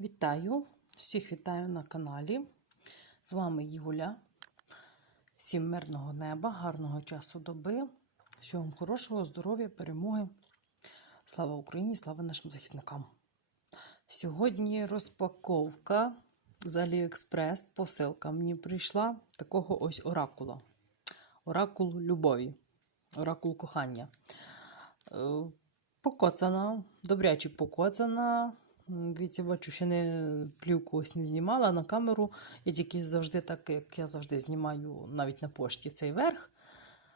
Вітаю! Всіх вітаю на каналі. З вами Юля. Всім мирного неба, гарного часу доби. Всього вам хорошого, здоров'я, перемоги. Слава Україні, слава нашим захисникам. Сьогодні розпаковка з Аліекспрес. Посилка мені прийшла такого ось оракула. Оракул любові, оракул кохання. Е, Покоцана, добряче покоцана. Дивіться, бачу, ще не плівку ось не знімала на камеру. Я тільки завжди, так як я завжди знімаю навіть на пошті цей верх.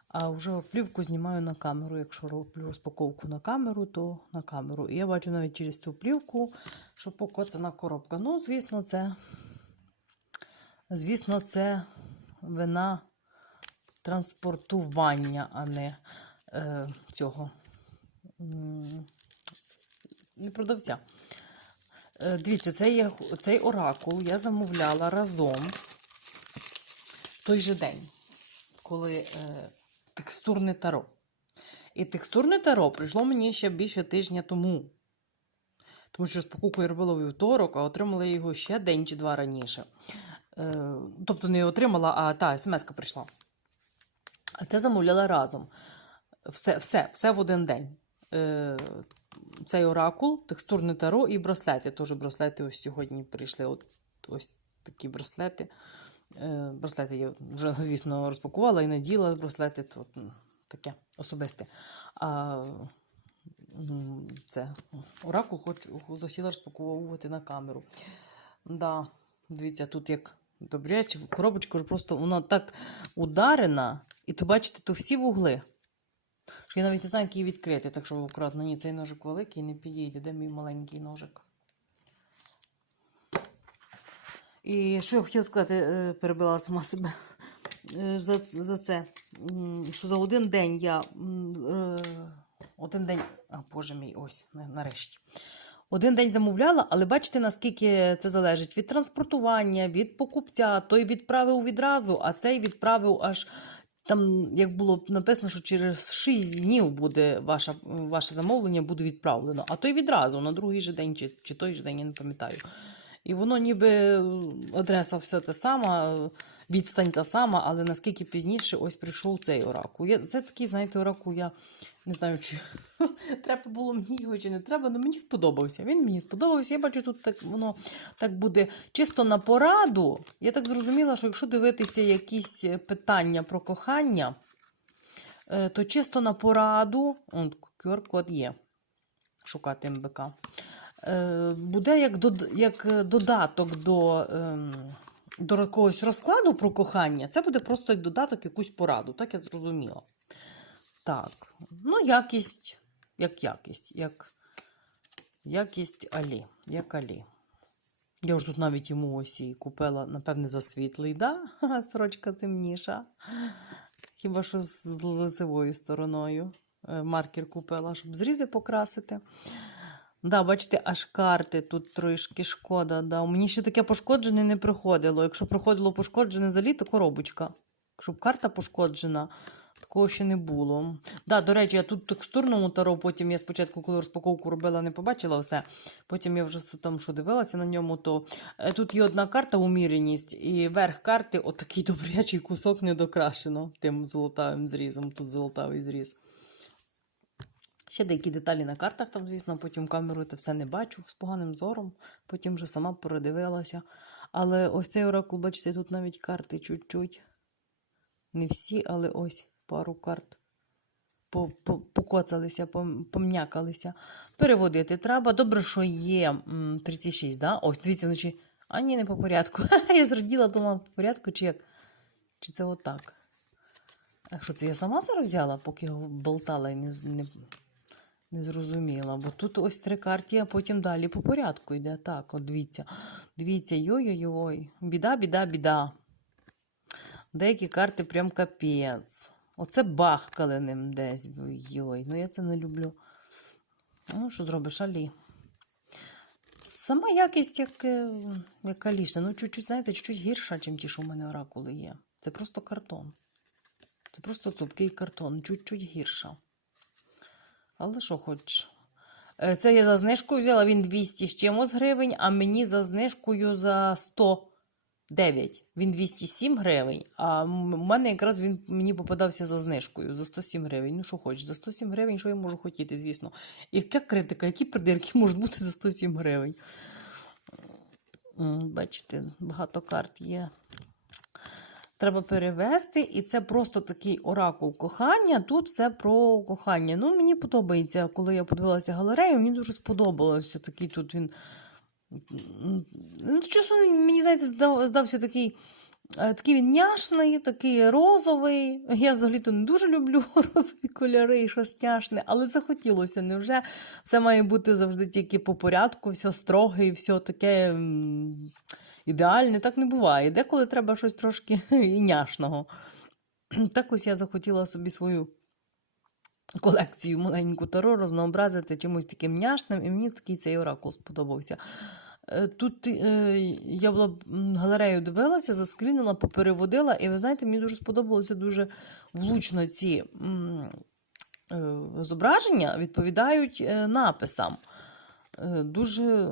А вже плівку знімаю на камеру. Якщо роблю розпаковку на камеру, то на камеру. І я бачу навіть через цю плівку, що покоцана коробка. Ну, звісно, це, звісно, це вина транспортування, а не е, цього не продавця. Е, Дивіться, цей, цей оракул я замовляла разом в той же день, коли е, текстурне таро. І текстурне таро прийшло мені ще більше тижня тому. Тому що розпаковку я робила вівторок, а отримала його ще день чи два раніше. Е, тобто не отримала, а та смс-ка прийшла. А це замовляла разом. Все, все, все в один день. Е, цей оракул, текстурне таро і браслети. Теж браслети ось сьогодні прийшли. От, ось такі браслети. Е, браслети я вже, звісно, розпакувала і наділа браслети. То, таке особисте. А це оракул хоч захотіла розпаковувати на камеру. Да, дивіться, тут як добряче, коробочка просто вона так ударена, і то бачите, то всі вугли. Що я навіть не знаю, як її відкрити, так що акуратно. Ні, цей ножик великий не підійде. Де мій маленький ножик? І що я хотіла сказати, е, перебила сама себе е, за, за це. Що за один день я. е, Один день. А, боже мій, ось, нарешті. Один день замовляла, але бачите, наскільки це залежить від транспортування, від покупця. Той відправив відразу, а цей відправив аж там, як було написано, що через 6 днів буде ваше, ваше замовлення буде відправлено. А той відразу на другий же день, чи, чи той же день, я не пам'ятаю. І воно ніби адреса все те сама, відстань та сама, але наскільки пізніше ось прийшов цей оракул. Я, це такий, знаєте, оракул, я не знаю, чи треба було мені його, чи не треба, але мені сподобався. Він мені сподобався. Я бачу, тут так воно так буде чисто на пораду. Я так зрозуміла, що якщо дивитися якісь питання про кохання, е, то чисто на пораду, QR-код є. Шукати МБК. Е, Буде як, як додаток до, ем, до якогось розкладу про кохання. Це буде просто як додаток якусь пораду, так я зрозуміла. Так, ну, якість, як якість, як якість Алі, як Алі. Я ж тут навіть йому ось і купила, напевне, за світлий, да? Сорочка темніша. Хіба що з лицевою стороною. Е, Маркер купила, щоб зрізи покрасити. Да, бачите, аж карти тут трошки шкода. Да. Мені ще таке пошкоджене не приходило. Якщо приходило пошкоджене залі, то коробочка. Щоб карта пошкоджена, такого ще не було. Да, до речі, я тут текстурному таро, потім я спочатку, коли розпаковку робила, не побачила все. Потім я вже там що дивилася на ньому, то е, тут є одна карта уміреність, і верх карти отакий добрячий кусок не докрашено тим золотавим зрізом. Тут золотавий зріз. Ще деякі деталі на картах, там, звісно, потім камерою це все не бачу з поганим зором, потім вже сама передивилася. Але ось цей оракул, бачите, тут навіть карти чуть-чуть. Не всі, але ось пару карт по- по- покоцалися, пом- помнякалися. Переводити треба. Добре, що є 36, да? Ось, дивіться, вночі. А ні, не по порядку. Я зраділа, думала, по порядку, чи як? Чи це отак? А що це я сама зараз взяла, поки його болтала і не, не, не зрозуміла. Бо тут ось три карті, а потім далі по порядку йде. Так, от дивіться. Дивіться, йой-йой-йой. Біда, біда, біда. Деякі карти прям капець. Оце бахкали ним десь. Йой, ну я це не люблю. Ну, що зробиш, Алі? Сама якість, як, е, як калішна. Ну, чуть-чуть, знаєте, чуть-чуть гірша, ніж ті, що в мене оракули є. Це просто картон. Це просто цупкий картон, чуть-чуть гірша. Але що хоч. Е, Це я за знижкою взяла, він 200 з чимось гривень, а мені за знижкою за 109. Він 207 гривень, а в мене якраз він мені попадався за знижкою, за 107 гривень. Ну, що хочеш, за 107 гривень, що я можу хотіти, звісно. Яка критика, які придирки можуть бути за 107 гривень? Бачите, багато карт є. Треба перевести, і це просто такий оракул кохання. Тут все про кохання. Ну, мені подобається, коли я подивилася галерею, мені дуже сподобалося. Такий тут він. Ну, чесно, мені, знаєте, здався такий. е, Такий він няшний, такий розовий. Я взагалі-то не дуже люблю розові кольори і щось няшне, але захотілося. Невже все має бути завжди тільки по порядку, все строге і все таке ідеальне. Так не буває. Деколи треба щось трошки і няшного. Так ось я захотіла собі свою колекцію маленьку таро рознообразити чимось таким няшним, і мені такий цей оракул сподобався. Е, Тут е, я була галерею дивилася, заскрінила, попереводила, і ви знаєте, мені дуже сподобалося дуже влучно ці е, зображення відповідають е, написам. Е, Дуже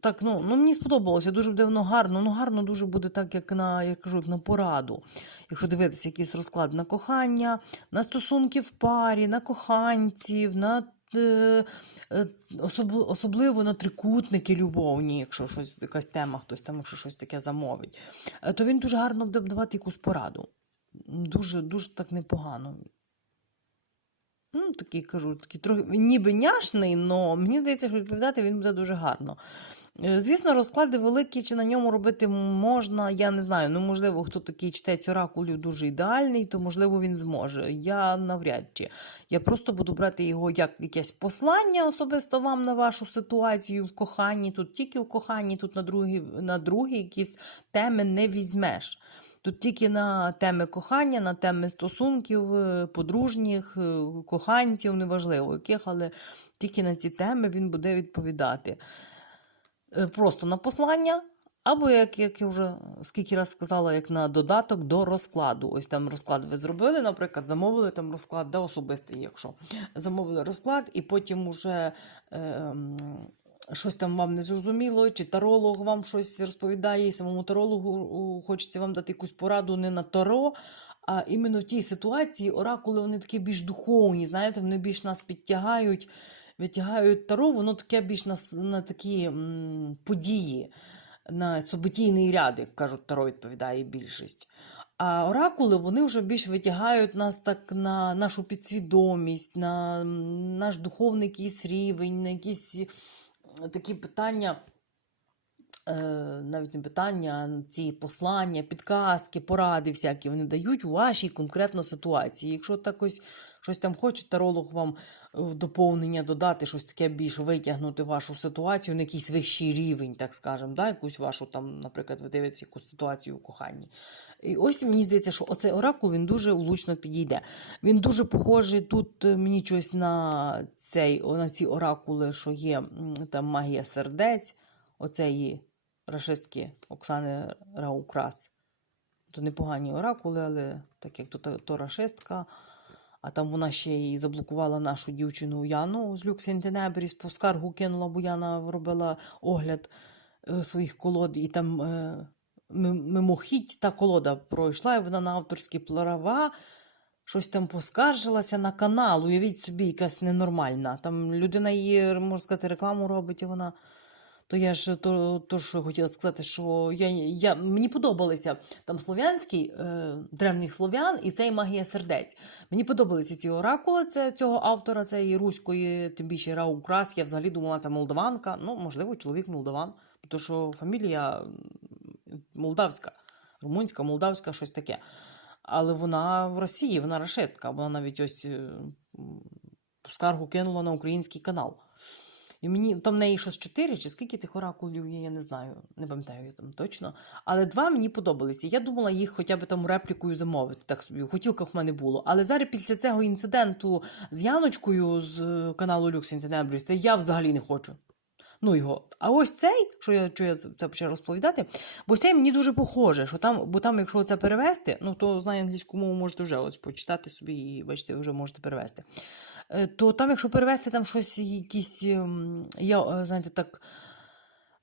так, ну, ну мені сподобалося, дуже буде воно гарно. Ну, гарно дуже буде так, як на, я кажу, на пораду. Якщо дивитися якийсь розклад на кохання, на стосунки в парі, на коханців, на е, е, особ- особливо на трикутники любовні, якщо щось, якась тема, хтось там, якщо щось таке замовить, е, то він дуже гарно буде давати якусь пораду. Дуже, дуже так непогано. Ну, такий кажу, такий трохи ніби няшний, але мені здається, що відповідати він буде дуже гарно. Е, Звісно, розклади великі, чи на ньому робити можна, я не знаю. Ну, можливо, хто такий читець оракулів дуже ідеальний, то можливо він зможе. Я навряд чи. Я просто буду брати його як якесь послання особисто вам на вашу ситуацію в коханні. Тут тільки в коханні, тут на другі, на другі якісь теми не візьмеш. Тут тільки на теми кохання, на теми стосунків, е, подружніх, е, коханців, неважливо яких, але тільки на ці теми він буде відповідати. Е, Просто на послання, або, як, як я вже скільки раз сказала, як на додаток до розкладу. Ось там розклад ви зробили, наприклад, замовили там розклад, да, особистий, якщо замовили розклад, і потім уже. Е, щось там вам не зрозуміло, чи таролог вам щось розповідає, і самому тарологу хочеться вам дати якусь пораду не на таро, а іменно в тій ситуації оракули вони такі більш духовні, знаєте, вони більш нас підтягають, витягають таро, воно таке більш на, на такі м, події, на событійний ряд, як кажуть, таро відповідає більшість. А оракули вони вже більш витягають нас так на нашу підсвідомість, на наш духовний якийсь рівень, на якісь такі питання, е, навіть не питання, а ці послання, підказки, поради всякі вони дають у вашій конкретно ситуації. Якщо так ось щось там хоче таролог вам в доповнення додати, щось таке більш витягнути вашу ситуацію на якийсь вищий рівень, так скажемо, да? якусь вашу там, наприклад, ви дивитеся якусь ситуацію у коханні. І ось мені здається, що оцей оракул він дуже влучно підійде. Він дуже похожий тут е, мені щось на, цей, на ці оракули, що є там магія сердець, оцеї рашистки Оксани Раукрас. То непогані оракули, але так як то, то, то рашистка. А там вона ще й заблокувала нашу дівчину Яну з Люкс Тенебріс, по скаргу кинула, бо Яна робила огляд е, своїх колод, і там е, мимохідь та колода пройшла, і вона на авторські права щось там поскаржилася на канал. Уявіть собі, якась ненормальна. Там людина її, можна сказати, рекламу робить, і вона. То я ж то, то що хотіла сказати, що я, я, мені подобалися там слов'янський, е, древніх слов'ян і цей магія сердець. Мені подобалися ці оракули це, цього автора, цієї руської, тим більше Раукрас. Я взагалі думала, це молдаванка. Ну, можливо, чоловік молдаван, тому що фамілія молдавська, румунська, молдавська, щось таке. Але вона в Росії, вона рашистка, вона навіть ось скаргу кинула на український канал. І мені там в неї щось чотири, чи скільки тих оракулів є, я не знаю, не пам'ятаю там точно. Але два мені подобалися. Я думала їх хоча б там реплікою замовити. Так собі в хотілках в мене було. Але зараз після цього інциденту з Яночкою з е, каналу Люкс Інтенебріс, я взагалі не хочу. Ну його. А ось цей, що я, що я це почав розповідати, бо цей мені дуже похоже, що там, бо там, якщо це перевести, ну то знає англійську мову, можете вже ось почитати собі і бачите, вже можете перевести. Е, То там, якщо перевести там щось, якісь, ем, я, е, знаєте, так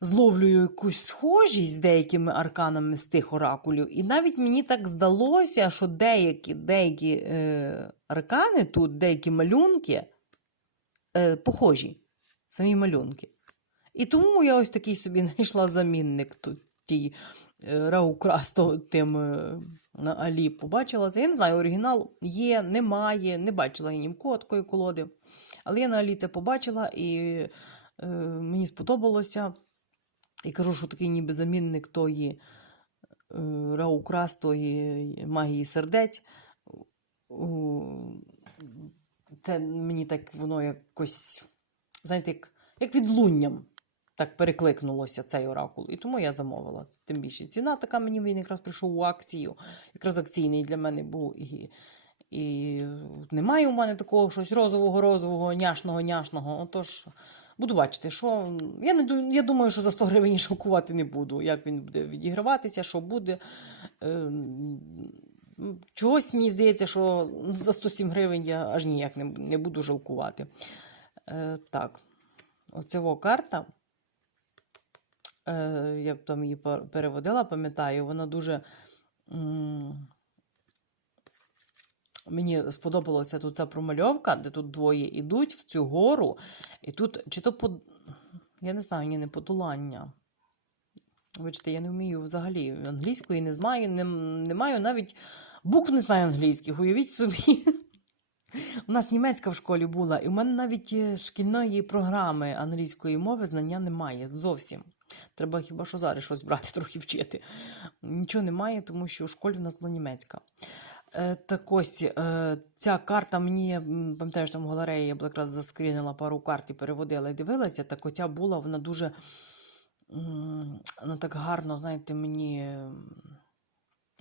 зловлюю якусь схожість з деякими арканами з тих оракулів. І навіть мені так здалося, що деякі деякі е, аркани тут, деякі малюнки е, похожі, самі малюнки. І тому я ось такий собі знайшла замінник тут тій е, Рау Красто тим е, на Алі побачила це. Я не знаю, оригінал є, немає, не бачила я ні в кого такої колоди. Але я на Алі це побачила і е, мені сподобалося. І кажу, що такий ніби замінник тої е, Рау Крастої магії сердець. Це мені так воно якось, знаєте, як, як відлунням так перекликнулося цей оракул. І тому я замовила. Тим більше ціна така мені він якраз прийшов у акцію. Якраз акційний для мене був. І, і немає у мене такого щось розового, розового, няшного, няшного. Отож, буду бачити, що. Я не я думаю, що за 100 гривень шокувати не буду. Як він буде відіграватися, що буде. Ем, Чогось мені здається, що за 107 гривень я аж ніяк не, не буду жалкувати. Е, так, оцього карта. Е, я там її переводила, пам'ятаю, вона дуже. Мені сподобалася тут ця промальовка, де тут двоє йдуть в цю гору, і тут чи то под... я не знаю, ні, не подолання. Вибачте, я не вмію взагалі англійської не знаю, не, не маю навіть букв не знаю англійських. Уявіть собі. У нас німецька в школі була, і у мене навіть е, шкільної програми англійської мови знання немає зовсім. Треба хіба що зараз щось брати, трохи вчити. Нічого немає, тому що у школі в нас була німецька. Е, так ось е, ця карта мені, що там в галереї я б якраз заскрінила пару карт і переводила і дивилася. Так оця була, вона дуже вона так гарно, знаєте, мені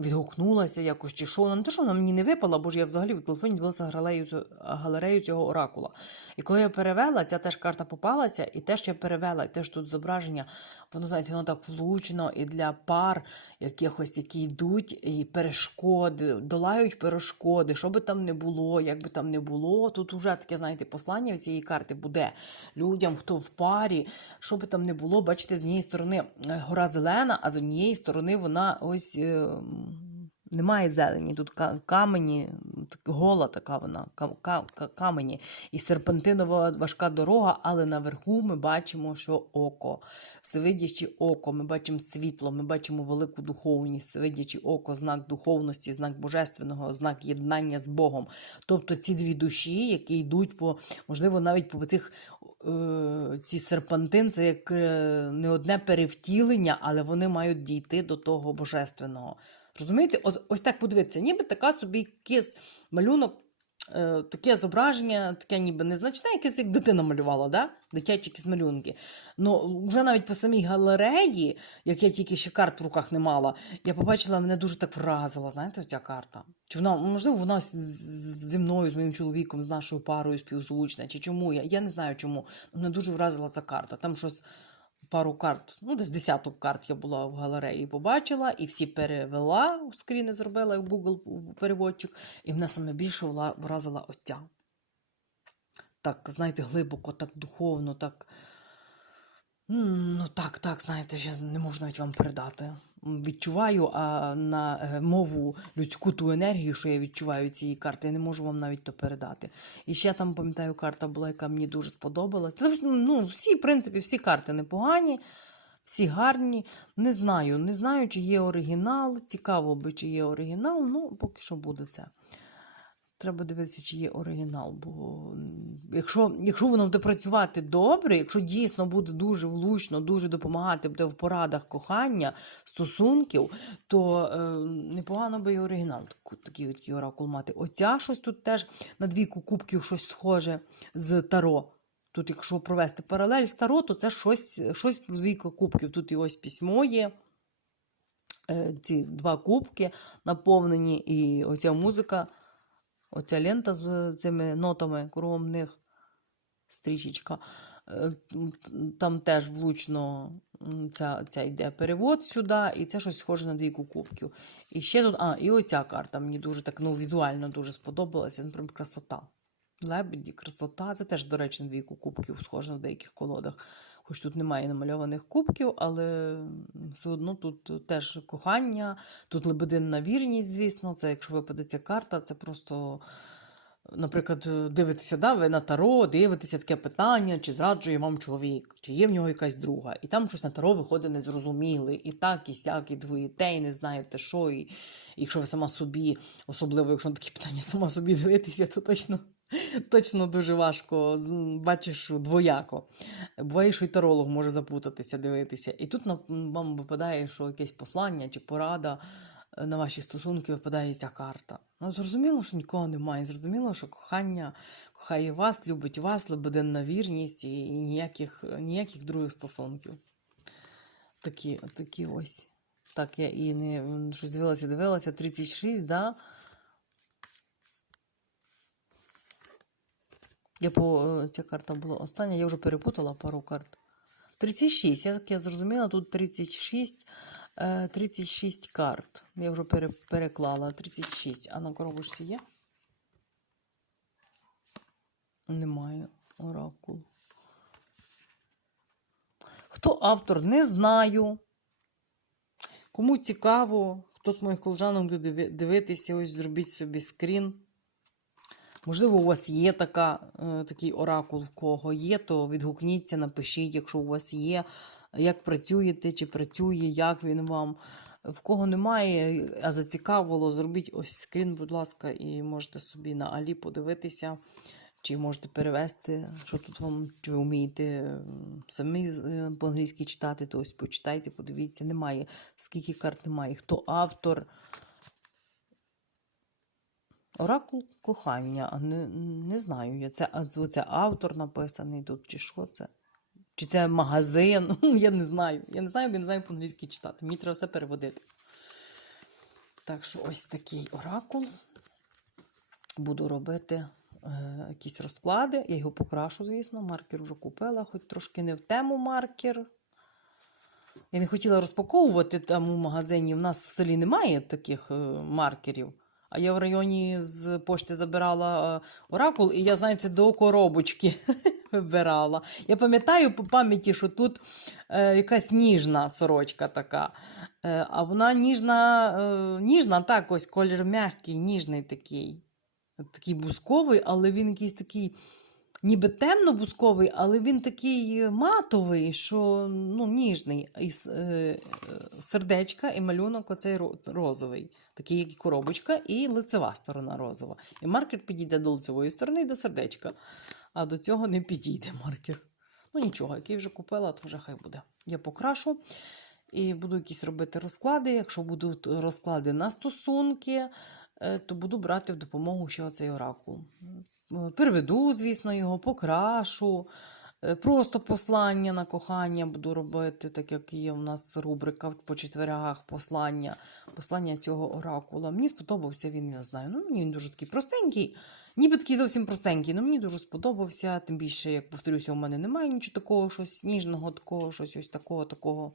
відгукнулася якось чи що. Не те, що вона мені не випала, бо ж я взагалі в телефоні дивилася галерею, цього оракула. І коли я перевела, ця теж карта попалася, і теж я перевела, і теж тут зображення, воно, знаєте, воно так влучно і для пар якихось, які йдуть, і перешкоди, долають перешкоди, що би там не було, як би там не було. Тут вже таке, знаєте, послання в цієї карти буде людям, хто в парі, що би там не було, бачите, з однієї сторони е, гора зелена, а з однієї сторони вона ось. Немає зелені, тут камені, гола така вона, ка- ка- ка- камені. І серпантинова важка дорога, але наверху ми бачимо, що око, всевидяче око, ми бачимо світло, ми бачимо велику духовність, всевидяче око, знак духовності, знак божественного, знак єднання з Богом. Тобто ці дві душі, які йдуть по, можливо, навіть по цих. Е, Ці серпантин це як е, не одне перевтілення, але вони мають дійти до того божественного. Розумієте, ось, ось так подивитися, ніби така собі кис малюнок, таке зображення, таке ніби незначне, якесь як дитина малювала, да? дитячі якісь малюнки. Ну, вже навіть по самій галереї, як я тільки ще карт в руках не мала, я побачила, мене дуже так вразила, знаєте, ця карта. Чи вона, можливо, вона зі мною, з моїм чоловіком, з нашою парою співзвучна, чи чому? Я, я не знаю чому. Мене дуже вразила ця карта. Там щось пару карт, ну десь десяток карт я була в галереї, побачила, і всі перевела, у скріни зробила в Google переводчик, і мене саме більше вразила оття. Так, знаєте, глибоко, так духовно, так. Ну, так, так, знаєте, я не можу навіть вам передати. Відчуваю а на е, мову людську ту енергію, що я відчуваю від цієї карти, я не можу вам навіть то передати. І ще там, пам'ятаю, карта була, яка мені дуже сподобалась. Ну, всі, в принципі, всі карти непогані, всі гарні. Не знаю, не знаю, чи є оригінал. Цікаво би, чи є оригінал, ну, поки що буде це. Треба дивитися, чи є оригінал. Бо якщо, якщо воно буде працювати добре, якщо дійсно буде дуже влучно, дуже допомагати буде в порадах кохання, стосунків, то е, непогано би і оригінал такий, такий оракул мати. Оця щось тут теж на двійку кубків щось схоже з Таро. Тут, якщо провести паралель з Таро, то це щось, щось про двійку кубків. Тут і ось письмо є. е, Ці два кубки наповнені, і оця музика. Оця лента з цими нотами кругом них, стрічечка. Е, Там теж влучно ця, ця йде перевод сюди, і це щось схоже на двійку кубків. І ще тут, а, і оця карта мені дуже так ну, візуально дуже сподобалася. Ну, красота. Лебеді, красота. Це теж, до речі, на двійку кубків, схоже на деяких колодах. Хоч тут немає намальованих кубків, але все одно тут теж кохання, тут лебединна вірність, звісно. Це якщо випаде ця карта, це просто. Наприклад, дивитеся, да, ви на таро, дивитеся таке питання, чи зраджує вам чоловік, чи є в нього якась друга. І там щось на таро виходить незрозуміле. І так, і сяк, і двоїте, і не знаєте, що. І якщо ви сама собі, особливо, якщо на такі питання сама собі дивитеся, то точно, точно дуже важко. Бачиш двояко. Буває, що і таролог може запутатися, дивитися. І тут вам випадає, що якесь послання чи порада е, на ваші стосунки випадає ця карта. Ну, зрозуміло, що нікого немає. Зрозуміло, що кохання кохає вас, любить вас, лебединна вірність і ніяких, ніяких других стосунків. Такі, такі ось. Так, я і не щось дивилася, дивилася. 36, да? Я по, е, ця карта була остання, я вже перепутала пару карт. 36, я так я зрозуміла, тут 36, е, 36 карт. Я вже пере, переклала 36. А на коробочці є? Немає. Оракул. Хто автор? Не знаю. Кому цікаво, хто з моїх колежанок буде диви- дивитися, ось зробіть собі скрін. Можливо, у вас є така, е, такий оракул, в кого є, то відгукніться, напишіть, якщо у вас є, як працюєте, чи працює, як він вам. В кого немає, а зацікавило, зробіть ось скрін, будь ласка, і можете собі на Алі подивитися, чи можете перевести, що тут вам, чи ви вмієте самі е, по-англійськи читати, то ось почитайте, подивіться. Немає. Скільки карт немає, хто автор. Оракул кохання, не, не знаю. Я це, це автор написаний тут, чи що це? Чи це магазин? Я не знаю. Я не знаю, не знаю по-англійськи читати. Мені треба все переводити. Так що ось такий оракул. Буду робити е, якісь розклади. Я його покрашу, звісно. Маркер вже купила, хоч трошки не в тему маркер. Я не хотіла розпаковувати там у магазині. В нас в селі немає таких е, маркерів. А я в районі з пошти забирала е, оракул, і я, знаєте, до коробочки вибирала. Я пам'ятаю по пам'яті, що тут е, якась ніжна сорочка така. Е, а вона ніжна, е, ніжна, так, ось колір м'який, ніжний такий. Такий бусковий, але він якийсь такий, ніби темно-бусковий, але він такий матовий, що ну, ніжний. І е, сердечка і малюнок оцей розовий, такий, як і коробочка, і лицева сторона розова. І маркер підійде до лицевої сторони і до сердечка. А до цього не підійде маркер. Ну нічого, який вже купила, то вже хай буде. Я покрашу і буду якісь робити розклади. Якщо будуть розклади на стосунки, то буду брати в допомогу ще оцей оракул. Е, Переведу, звісно, його, покрашу. Е, Просто послання на кохання буду робити, так як є у нас рубрика по четвергах послання, послання цього оракула. Мені сподобався він, я знаю. Ну, мені він дуже такий простенький, ніби такий зовсім простенький, але мені дуже сподобався. Тим більше, як повторюся, у мене немає нічого такого, щось ніжного, такого, щось ось такого, такого.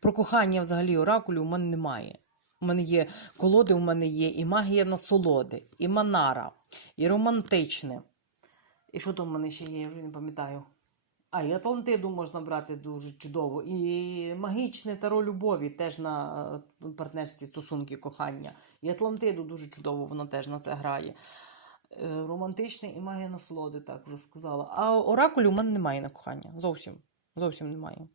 Про кохання взагалі оракулів у мене немає. У мене є колоди, у мене є і магія насолоди, і манара, і романтичне. І що там в мене ще є, я вже не пам'ятаю. А, і Атлантиду можна брати дуже чудово. І магічне таро любові теж на е, партнерські стосунки кохання. І Атлантиду дуже чудово, вона теж на це грає. Е, Романтичне і магія насолоди, так вже сказала. А оракулів у мене немає на кохання. Зовсім. Зовсім немає.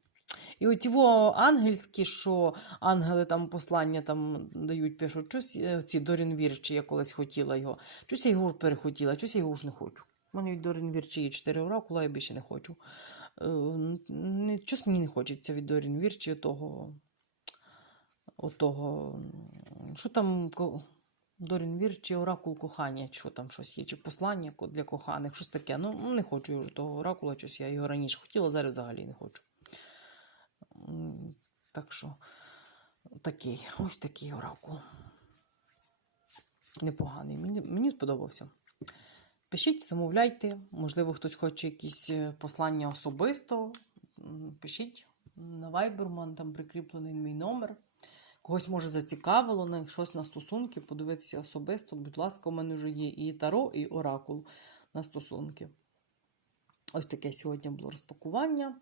І от його ангельські, що ангели там послання там дають, пишуть, щось е, ці Дорін Вірчі, я колись хотіла його. Щось я його ж перехотіла, щось я його ж не хочу. У мене від є 4 оракула, я більше не хочу. Е, Щось мені не хочеться від Дорін Вірчі того. Отого. Що там ко- Дорін Вірчі, оракул кохання, що там щось є, чи послання для коханих, щось таке. Ну, не хочу того оракула, щось я його раніше хотіла, зараз взагалі не хочу. Так що, такий, ось такий оракул. Непоганий. Мені, мені сподобався. Пишіть, замовляйте. Можливо, хтось хоче якісь е, послання особисто. Пишіть на Viber, там прикріплений мій номер. Когось може зацікавило на щось на стосунки, подивитися особисто. Будь ласка, у мене вже є і Таро, і Оракул на стосунки. Ось таке сьогодні було розпакування.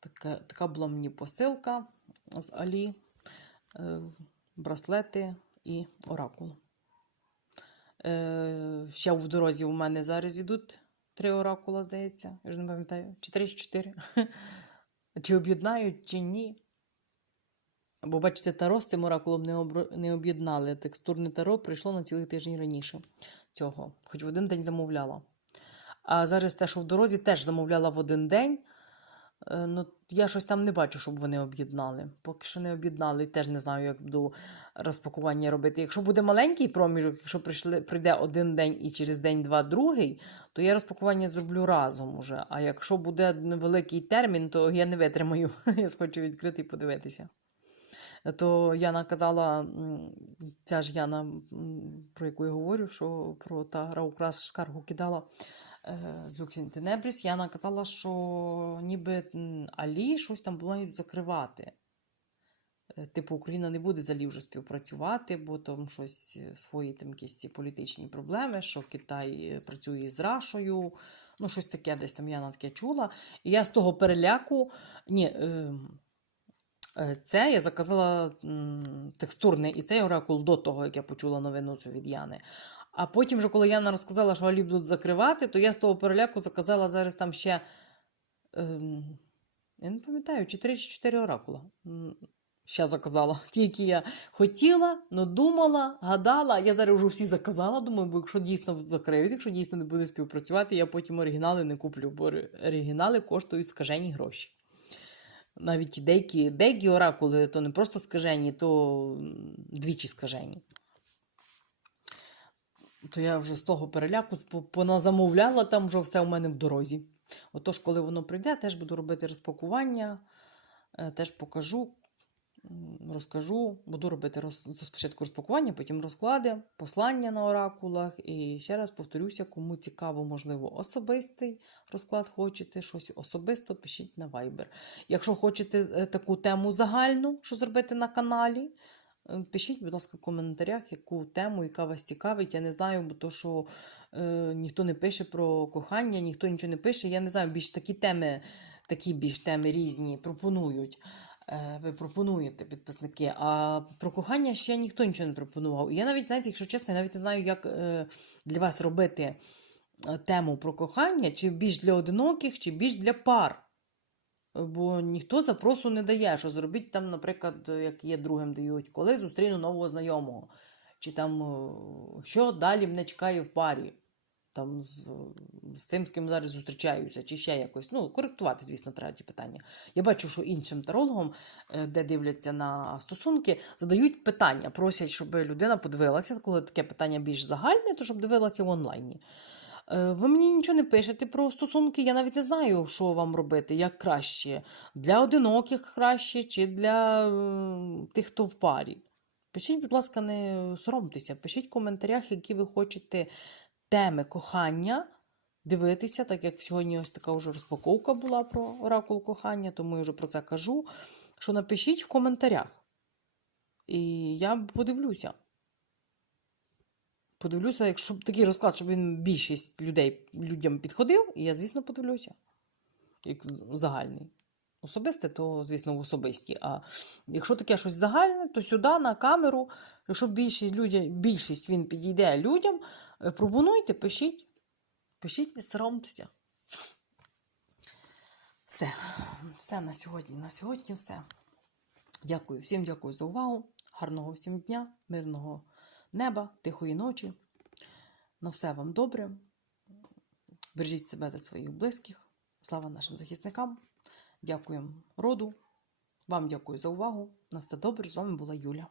Така, така була мені посилка з Алі. Е, браслети і оракул. Е, ще в дорозі у мене зараз ідуть три оракула, здається. Я вже не пам'ятаю. Чи чи чотири. Чи об'єднають, чи ні. Бо, бачите, таро з цим оракулом не, обро- не об'єднали. Текстурне таро прийшло на цілий тиждень раніше цього, хоч в один день замовляла. А зараз те, що в дорозі, теж замовляла в один день. Е, Ну, я щось там не бачу, щоб вони об'єднали. Поки що не об'єднали, теж не знаю, як буду розпакування робити. Якщо буде маленький проміжок, якщо прийшли, прийде один день і через день-два другий, то я розпакування зроблю разом уже. А якщо буде великий термін, то я не витримаю. Я схочу відкрити і подивитися. То Яна казала, ця ж Яна, про яку я говорю, що про та Раукрас скаргу кидала з Люксін Тенебріс, Яна казала, що ніби Алі щось там мають закривати. Е, Типу, Україна не буде з Алі вже співпрацювати, бо там щось е, свої там якісь ці політичні проблеми, що Китай е, працює з Рашою, ну щось таке, десь там Яна таке чула. І я з того переляку. Ні, е, Е, Це я заказала м, текстурний і цей оракул до того, як я почула новину цю від Яни. А потім, вже, коли Яна розказала, що Алі будуть закривати, то я з того переляку заказала зараз там ще. Ем, я не пам'ятаю, чи чи чотири оракула. Ще заказала. Ті, які я хотіла, но думала, гадала. Я зараз вже всі заказала. Думаю, бо якщо дійсно закриють, якщо дійсно не буде співпрацювати, я потім оригінали не куплю, бо оригінали коштують скажені гроші. Навіть деякі, деякі оракули то не просто скажені, то двічі скажені. То я вже з того переляку поназамовляла, там вже все у мене в дорозі. Отож, коли воно прийде, теж буду робити розпакування, е, теж покажу, розкажу. Буду робити роз... спочатку розпакування, потім розклади, послання на оракулах. І ще раз повторюся, кому цікаво, можливо, особистий розклад хочете, щось особисто, пишіть на Viber. Якщо хочете е, таку тему загальну, що зробити на каналі, пишіть, будь ласка, в коментарях, яку тему, яка вас цікавить. Я не знаю, бо то, що е, ніхто не пише про кохання, ніхто нічого не пише. Я не знаю, більш такі теми, такі більш теми різні пропонують. Е, Ви пропонуєте підписники, а про кохання ще ніхто нічого не пропонував. Я навіть, знаєте, якщо чесно, я навіть не знаю, як е, для вас робити е, тему про кохання, чи більш для одиноких, чи більш для пар. Бо ніхто запросу не дає, що зробіть там, наприклад, як є другим дають, коли зустріну нового знайомого. Чи там е, що далі мене чекає в парі, там з, з тим, з ким зараз зустрічаюся, чи ще якось. Ну, коректувати, звісно, треба ті питання. Я бачу, що іншим тарологам, е, де дивляться на стосунки, задають питання, просять, щоб людина подивилася, коли таке питання більш загальне, то щоб дивилася в онлайні. Е, Ви мені нічого не пишете про стосунки, я навіть не знаю, що вам робити, як краще. Для одиноких краще, чи для е, тих, хто в парі. Пишіть, будь ласка, не соромтеся. Пишіть в коментарях, які ви хочете теми кохання дивитися, так як сьогодні ось така вже розпаковка була про оракул кохання, тому я вже про це кажу. Що напишіть в коментарях. І я подивлюся. Подивлюся, якщо такий розклад, щоб він більшість людей людям підходив, і я, звісно, подивлюся. Як загальний. Особисте, то, звісно, в особисті. А якщо таке щось загальне, то сюди на камеру, якщо більшість, людя, більшість він підійде людям, е, пропонуйте, пишіть. Пишіть, не соромтеся. Все. Все на сьогодні. На сьогодні все. Дякую, всім дякую за увагу. Гарного всім дня, мирного неба, тихої ночі. На все вам добре. Бережіть себе та своїх близьких. Слава нашим захисникам. Дякуємо роду. Вам дякую за увагу. На все добре. З вами була Юля.